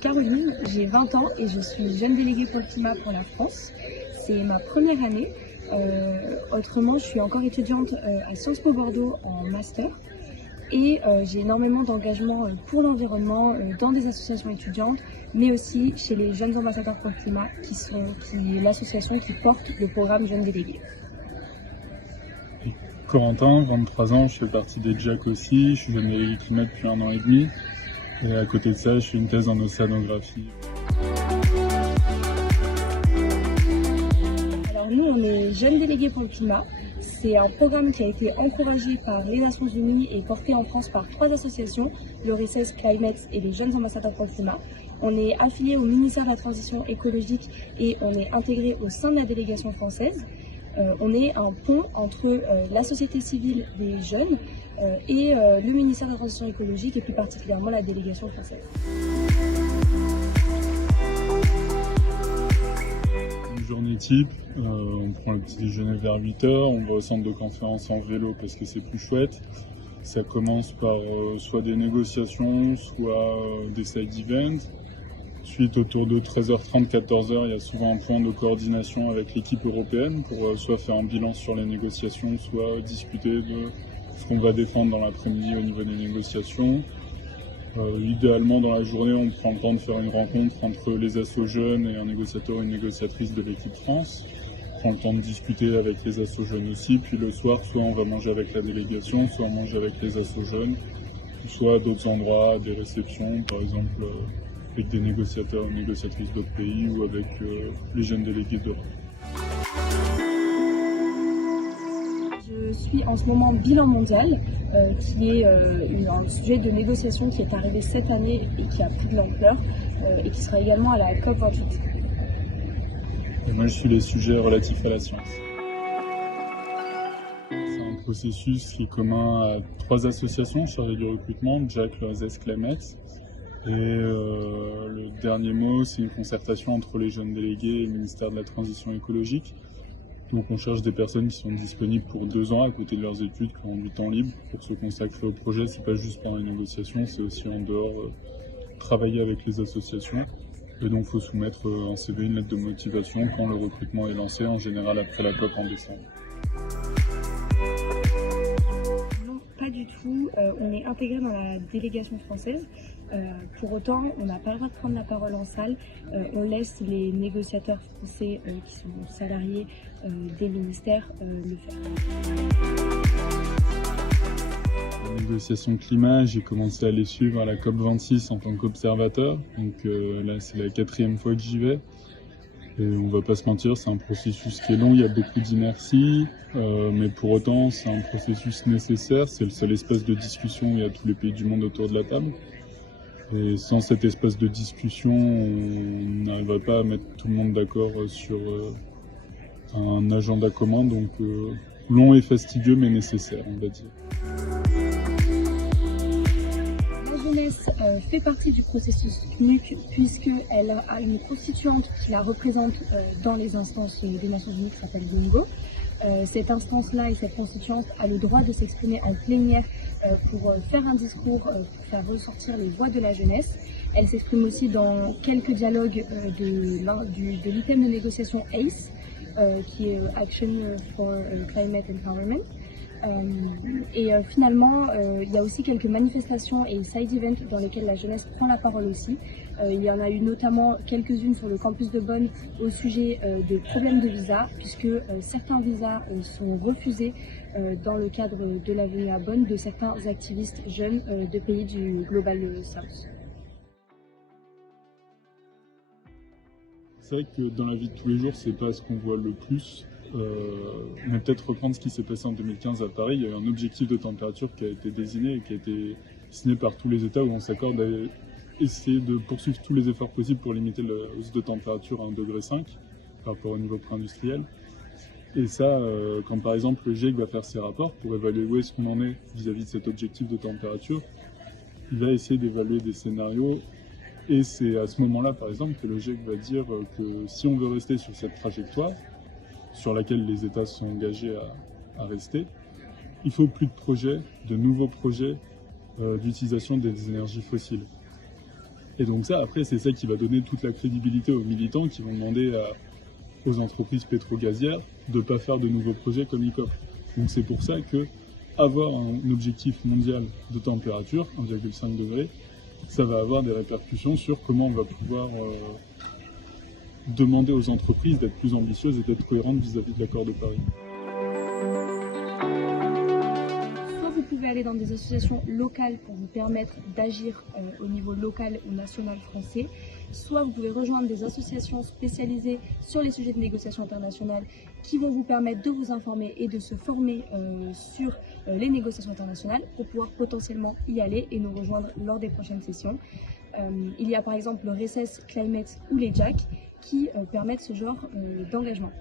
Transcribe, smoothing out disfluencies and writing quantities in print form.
Caroline, j'ai 20 ans et je suis jeune déléguée pour le climat pour la France. C'est ma première année. Autrement, je suis encore étudiante à Sciences Po Bordeaux en master. Et j'ai énormément d'engagement pour l'environnement dans des associations étudiantes, mais aussi chez les jeunes ambassadeurs pour le climat, qui est l'association qui porte le programme Jeunes Délégués. Corentin, 23 ans, je fais partie des JAC aussi, je suis jeune délégué climat depuis 1 an et demi. Et à côté de ça, je fais une thèse en océanographie. Alors nous, on est jeunes délégués pour le climat. C'est un programme qui a été encouragé par les Nations Unies et porté en France par 3 associations, le RECES, Climate et les Jeunes Ambassadeurs pour le Climat. On est affilié au ministère de la Transition écologique et on est intégré au sein de la délégation française. On est un pont entre la société civile des jeunes et le ministère de la Transition écologique et plus particulièrement la délégation française. Journée type, on prend le petit déjeuner vers 8 h, on va au centre de conférence en vélo parce que c'est plus chouette. Ça commence par soit des négociations, soit des side events. Ensuite, autour de 13h30, 14h, il y a souvent un point de coordination avec l'équipe européenne pour soit faire un bilan sur les négociations, soit discuter de ce qu'on va défendre dans l'après-midi au niveau des négociations. Idéalement, dans la journée, on prend le temps de faire une rencontre entre les assos jeunes et un négociateur ou une négociatrice de l'équipe France. On prend le temps de discuter avec les assos jeunes aussi. Puis le soir, soit on va manger avec la délégation, soit on mange avec les assos jeunes, soit à d'autres endroits, des réceptions, par exemple avec des négociateurs ou négociatrices d'autres pays ou avec les jeunes délégués d'Europe. Je suis en ce moment bilan mondial, qui est un sujet de négociation qui est arrivé cette année et qui a pris de l'ampleur et qui sera également à la COP28. Et moi, je suis les sujets relatifs à la science. C'est un processus qui est commun à 3 associations chargées du recrutement, JAC, le RECES, Climate. Et le dernier mot, c'est une concertation entre les jeunes délégués et le ministère de la Transition écologique. Donc on cherche des personnes qui sont disponibles pour 2 ans à côté de leurs études, qui ont du temps libre pour se consacrer au projet. C'est pas juste par les négociations, c'est aussi en dehors travailler avec les associations. Et donc il faut soumettre un CV, une lettre de motivation quand le recrutement est lancé, en général après la COP en décembre. Non, pas du tout. On est intégré dans la délégation française. Pour autant, on n'a pas le droit de prendre la parole en salle. On laisse les négociateurs français qui sont salariés des ministères le faire. La négociation climat, j'ai commencé à les suivre à la COP26 en tant qu'observateur. Donc là, c'est la 4e fois que j'y vais. Et on va pas se mentir, c'est un processus qui est long, il y a beaucoup d'inertie, mais pour autant, c'est un processus nécessaire. C'est le seul espace de discussion où il y a tous les pays du monde autour de la table. Et sans cet espace de discussion, on n'arriverait pas à mettre tout le monde d'accord sur un agenda commun. Donc long et fastidieux, mais nécessaire, on va dire. La jeunesse fait partie du processus CNUC puisqu'elle a une constituante qui la représente dans les instances des Nations Unies qui s'appelle UNGO. Cette instance-là et cette constituante a le droit de s'exprimer en plénière pour faire un discours, pour faire ressortir les voix de la jeunesse. Elle s'exprime aussi dans quelques dialogues de l'item de négociation ACE, qui est Action for Climate Empowerment. Finalement, il y a aussi quelques manifestations et side events dans lesquels la jeunesse prend la parole aussi. Il y en a eu notamment quelques-unes sur le campus de Bonn au sujet de problèmes de visa, puisque certains visas sont refusés dans le cadre de la venue à Bonn de certains activistes jeunes de pays du Global South. C'est vrai que dans la vie de tous les jours, c'est pas ce qu'on voit le plus. Mais peut-être reprendre ce qui s'est passé en 2015 à Paris. Il y a eu un objectif de température qui a été désigné et qui a été signé par tous les États où on s'accorde à essayer de poursuivre tous les efforts possibles pour limiter la hausse de température à 1,5 degré par rapport au niveau pré-industriel. Et ça, quand par exemple le GIEC va faire ses rapports pour évaluer où est-ce qu'on en est vis-à-vis de cet objectif de température, il va essayer d'évaluer des scénarios. Et c'est à ce moment-là, par exemple, que le GIEC va dire que si on veut rester sur cette trajectoire, sur laquelle les États se sont engagés à rester, il faut plus de projets, de nouveaux projets d'utilisation des énergies fossiles. Et donc ça, après, c'est ça qui va donner toute la crédibilité aux militants qui vont demander aux entreprises pétro-gazières de ne pas faire de nouveaux projets comme ICOP. Donc c'est pour ça que avoir un objectif mondial de température, 1,5 degré, ça va avoir des répercussions sur comment on va pouvoir demander aux entreprises d'être plus ambitieuses et d'être cohérentes vis-à-vis de l'accord de Paris. Soit vous pouvez aller dans des associations locales pour vous permettre d'agir au niveau local ou national français, soit vous pouvez rejoindre des associations spécialisées sur les sujets de négociation internationale qui vont vous permettre de vous informer et de se former sur les négociations internationales pour pouvoir potentiellement y aller et nous rejoindre lors des prochaines sessions. Il y a par exemple le Recess Climate ou les JAC qui permettent ce genre d'engagement.